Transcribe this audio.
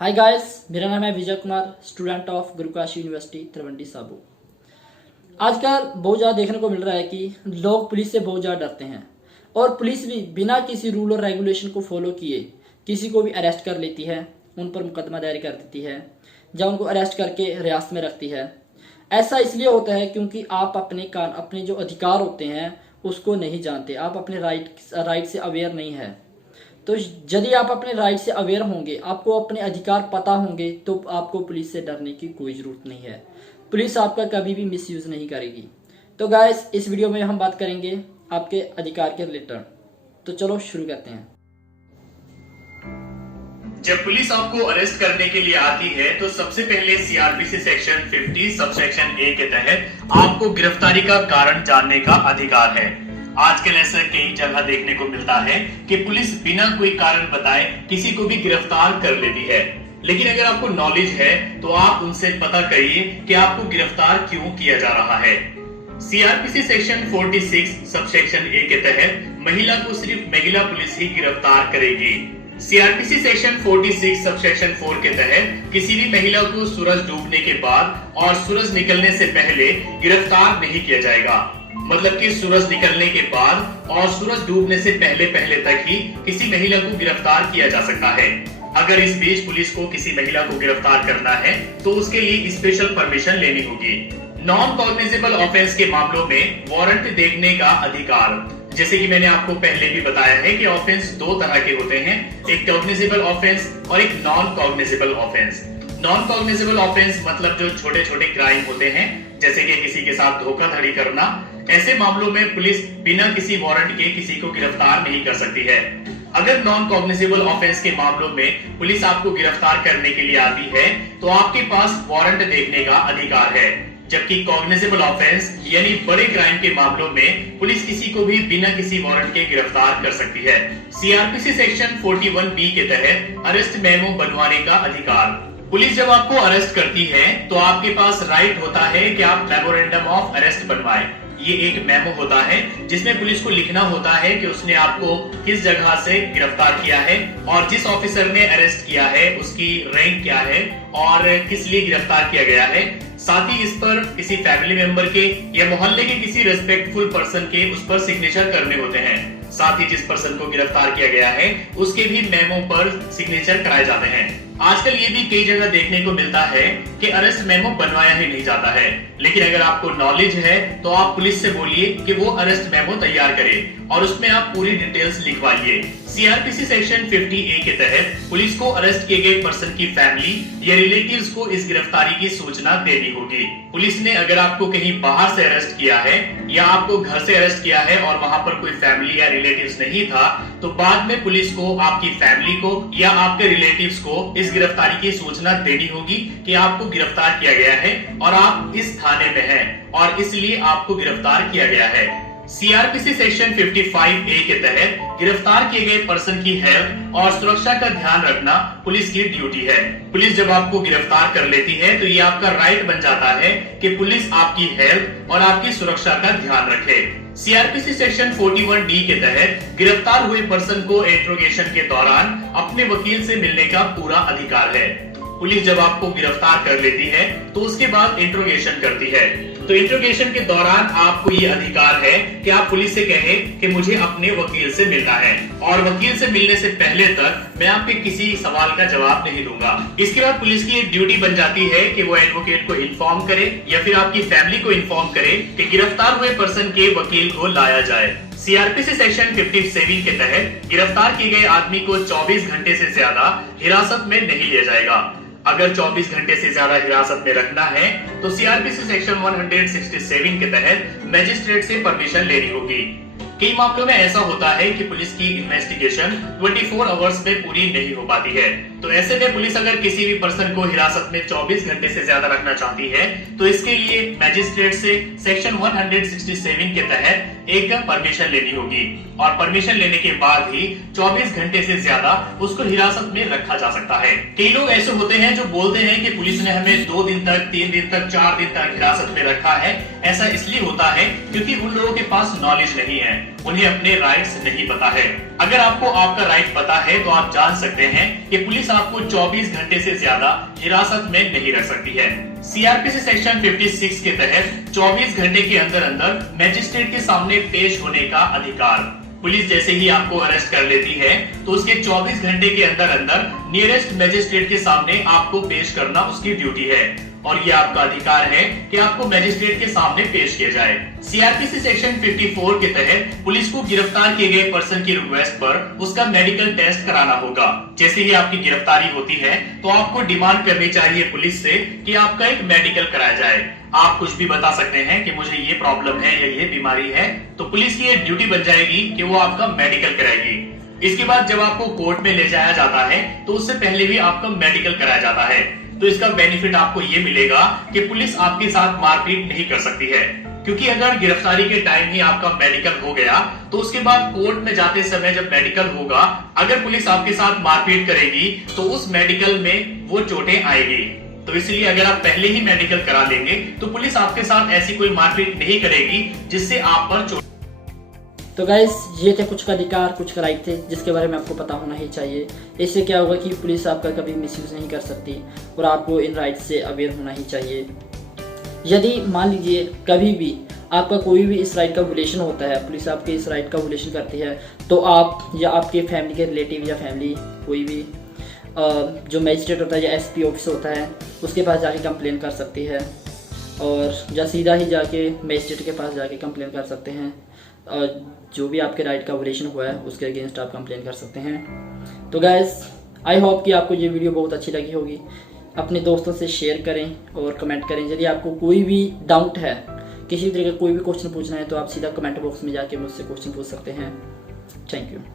Hi guys, मेरा नाम है Vijay Kumar, student of Gurukash university Talwandi Sabo. आजकल बहुत ज़्यादा देखने को मिल रहा है कि लोग पुलिस से बहुत ज़्यादा डरते हैं और पुलिस भी बिना किसी रूल और रेगुलेशन को फॉलो किए किसी को भी अरेस्ट कर लेती है, उन पर मुकदमा दायर कर देती है या उनको अरेस्ट करके रियासत में रखती है। ऐसा इसलिए होता है क्योंकि आप अपने जो अधिकार होते हैं उसको नहीं जानते, आप अपने राइट से अवेयर नहीं है। तो यदि आप अपने राइट से अवेयर होंगे, आपको अपने अधिकार पता होंगे, तो आपको पुलिस से डरने की कोई ज़रूरत नहीं है। पुलिस आपका कभी भी मिसयूज़ नहीं करेगी। तो गाइस, इस वीडियो में हम बात करेंगे आपके अधिकार के रिलेटेड। तो चलो शुरू करते हैं। जब पुलिस आपको अरेस्ट करने के लिए आती है तो सबसे पहले सीआरपीसी सेक्शन 50 सबसेक्शन ए के तहत आपको गिरफ्तारी का कारण जानने का अधिकार है। आजकल ऐसा कई जगह देखने को मिलता है कि पुलिस बिना कोई कारण बताए किसी को भी गिरफ्तार कर लेती है, लेकिन अगर आपको नॉलेज है तो आप उनसे पता करिए कि आपको गिरफ्तार क्यों किया जा रहा है। सीआरपीसी सेक्शन 46 सबसेक्शन ए के तहत महिला को सिर्फ महिला पुलिस ही गिरफ्तार करेगी। सीआरपीसी सेक्शन 46 सबसेक्शन 4 के तहत किसी भी महिला को सूरज डूबने के बाद और सूरज निकलने से पहले गिरफ्तार नहीं किया जाएगा। मतलब कि सूरज निकलने के बाद और सूरज डूबने से पहले तक ही किसी महिला को गिरफ्तार किया जा सकता है। अगर इस बीच पुलिस को किसी महिला को गिरफ्तार करना है तो उसके लिए स्पेशल परमिशन लेनी होगी। नॉन कॉग्निजेबल ऑफेंस के मामलों में वारंट देखने का अधिकार, जैसे कि मैंने आपको पहले भी बताया है कि ऑफेंस दो तरह के होते हैं, एक कॉग्निजेबल ऑफेंस और एक non cognizable offence. Non cognizable offence मतलब जो छोटे छोटे क्राइम होते हैं, जैसे कि किसी के साथ धोखाधड़ी करना, ऐसे मामलों में पुलिस बिना किसी वारंट के किसी को गिरफ्तार नहीं कर सकती है। अगर नॉन कॉग्निजेबल ऑफेंस के मामलों में पुलिस आपको गिरफ्तार करने के लिए आती है तो आपके पास वारंट देखने का अधिकार है, जबकि कॉग्निजेबल ऑफेंस यानी बड़े क्राइम के मामलों में पुलिस किसी को भी बिना किसी वारंट के गिरफ्तार कर सकती है। सीआरपीसी सेक्शन 41 बी के तहत अरेस्ट मेमो बनवाने का अधिकार। पुलिस जब आपको अरेस्ट करती है तो आपके पास राइट होता है कि आप मेमोरेंडम ऑफ अरेस्ट बनवाएं। ये एक मेमो होता है जिसमें पुलिस को लिखना होता है कि उसने आपको किस जगह से गिरफ्तार किया है और जिस ऑफिसर ने अरेस्ट किया है उसकी रैंक क्या है और किस लिए गिरफ्तार किया गया है। साथ ही इस पर किसी फैमिली मेंबर के या मोहल्ले के किसी रेस्पेक्टफुल पर्सन के उस पर सिग्नेचर करने होते हैं। साथ ही जिस पर्सन को गिरफ्तार किया गया है उसके भी मेमो पर सिग्नेचर कराए जाते हैं। आजकल ये भी कई जगह देखने को मिलता है कि अरेस्ट मेमो बनवाया ही नहीं जाता है, लेकिन अगर आपको नॉलेज है तो आप पुलिस से बोलिए कि वो अरेस्ट मेमो तैयार करे और उसमें आप पूरी डिटेल्स लिखवाइए। सीआरपीसी सेक्शन 50A के तहत पुलिस को अरेस्ट किए गए पर्सन की फैमिली या रिलेटिव्स को इस गिरफ्तारी की सूचना देनी होगी। पुलिस ने अगर आपको कहीं बाहर से अरेस्ट किया है या आपको घर से अरेस्ट किया है और वहां पर कोई फैमिली या रिलेटिव्स नहीं था तो बाद में पुलिस को आपकी फैमिली को या आपके रिलेटिव्स को इस गिरफ्तारी की सूचना देनी होगी कि आपको गिरफ्तार किया गया है और आप इस थाने में हैं और इसलिए आपको गिरफ्तार किया गया है। सीआरपीसी सेक्शन 55A के तहत गिरफ्तार किए गए पर्सन की हेल्थ और सुरक्षा का ध्यान रखना पुलिस की ड्यूटी है। पुलिस जब आपको गिरफ्तार कर लेती है तो ये आपका राइट बन जाता है कि पुलिस आपकी हेल्थ और आपकी सुरक्षा का ध्यान रखे। सीआरपीसी सेक्शन 41D के तहत गिरफ्तार हुए पर्सन को इंट्रोगेशन के दौरान अपने वकील से मिलने का पूरा अधिकार है। पुलिस जब आपको गिरफ्तार कर लेती है तो उसके बाद इंट्रोगेशन करती है, तो इंट्रोगेशन के दौरान आपको ये अधिकार है कि आप पुलिस से कहें कि मुझे अपने वकील से मिलना है और वकील से मिलने से पहले तक मैं आपके किसी सवाल का जवाब नहीं दूंगा। इसके बाद पुलिस की एक ड्यूटी बन जाती है कि वो एडवोकेट को इन्फॉर्म करे या फिर आपकी फैमिली को इन्फॉर्म करे कि गिरफ्तार हुए पर्सन के वकील को लाया जाए। सीआरपीसी सेक्शन 57 के तहत गिरफ्तार किए गए आदमी को 24 घंटे से ज्यादा हिरासत में नहीं लिया जाएगा। अगर 24 घंटे से ज्यादा हिरासत में रखना है तो सीआरपीसी सेक्शन 167 के तहत मजिस्ट्रेट से परमिशन लेनी होगी। कई मामलों में ऐसा होता है कि पुलिस की इन्वेस्टिगेशन 24 आवर्स में पूरी नहीं हो पाती है, तो ऐसे में पुलिस अगर किसी भी पर्सन को हिरासत में 24 घंटे से ज्यादा रखना चाहती है तो इसके लिए मजिस्ट्रेट से सेक्शन 167 के तहत एक परमिशन लेनी होगी और परमिशन लेने के बाद ही 24 घंटे से ज्यादा उसको हिरासत में रखा जा सकता है। कई लोग ऐसे होते हैं जो बोलते हैं कि पुलिस ने हमें 2 दिन तक, 3 दिन तक, 4 दिन तक हिरासत में रखा है। ऐसा इसलिए होता है क्योंकि उन लोगों के पास नॉलेज नहीं है, उन्हें अपने राइट्स नहीं पता है। अगर आपको आपका राइट पता है तो आप जान सकते हैं कि पुलिस आपको 24 घंटे से ज्यादा हिरासत में नहीं रख सकती है। सीआरपीसी सेक्शन 56 के तहत 24 घंटे के अंदर अंदर मैजिस्ट्रेट के सामने पेश होने का अधिकार। पुलिस जैसे ही आपको अरेस्ट कर लेती है तो उसके 24 घंटे के अंदर अंदर नियरेस्ट मैजिस्ट्रेट के सामने आपको पेश करना उसकी ड्यूटी है और ये आपका अधिकार है कि आपको मैजिस्ट्रेट के सामने पेश किया जाए। सीआरपीसी सेक्शन 54 के तहत पुलिस को गिरफ्तार किए गए पर्सन की रिक्वेस्ट पर उसका मेडिकल टेस्ट कराना होगा। जैसे ही आपकी गिरफ्तारी होती है तो आपको डिमांड करनी चाहिए पुलिस से कि आपका एक मेडिकल कराया जाए। आप कुछ भी बता सकते हैं कि मुझे ये प्रॉब्लम है या ये बीमारी है, तो पुलिस की ये ड्यूटी बन जाएगी कि वो आपका मेडिकल कराएगी। इसके बाद जब आपको कोर्ट में ले जाया जाता है तो उससे पहले भी आपका मेडिकल कराया जाता है। तो इसका बेनिफिट आपको ये मिलेगा कि पुलिस आपके साथ मारपीट नहीं कर सकती है, क्योंकि अगर गिरफ्तारी के टाइम ही आपका मेडिकल हो गया तो उसके बाद कोर्ट में जाते समय जब मेडिकल होगा, अगर पुलिस आपके साथ मारपीट करेगी तो उस मेडिकल में वो चोटें आएगी। तो इसलिए अगर आप पहले ही मेडिकल करा लेंगे तो पुलिस आपके साथ ऐसी कोई मारपीट नहीं करेगी जिससे आप पर चोट। तो गाइस, ये थे कुछ का अधिकार, कुछ का राइट थे जिसके बारे में आपको पता होना ही चाहिए। इससे क्या होगा कि पुलिस आपका कभी मिसयूज नहीं कर सकती और आपको इन राइट से अवेयर होना ही चाहिए। यदि मान लीजिए कभी भी आपका कोई भी इस राइट का विलेशन होता है, पुलिस आपके इस राइट का विलेशन करती है, तो आप या आपके फैमिली के रिलेटिव या फैमिली कोई भी जो मजिस्ट्रेट होता है या एसपी ऑफिस होता है उसके पास जाके कंप्लेन कर सकती है, और या सीधा ही जाके मजिस्ट्रेट के पास जाके कंप्लेन कर सकते हैं। और जो भी आपके राइट का विलेशन हुआ है उसके अगेंस्ट आप कंप्लेन कर सकते हैं। तो गाइस, आई होप कि आपको ये वीडियो बहुत अच्छी लगी होगी। अपने दोस्तों से शेयर करें और कमेंट करें। यदि आपको कोई भी डाउट है, किसी तरह का कोई भी क्वेश्चन पूछना है, तो आप सीधा कमेंट बॉक्स में जाके मुझसे क्वेश्चन पूछ सकते हैं। Thank you.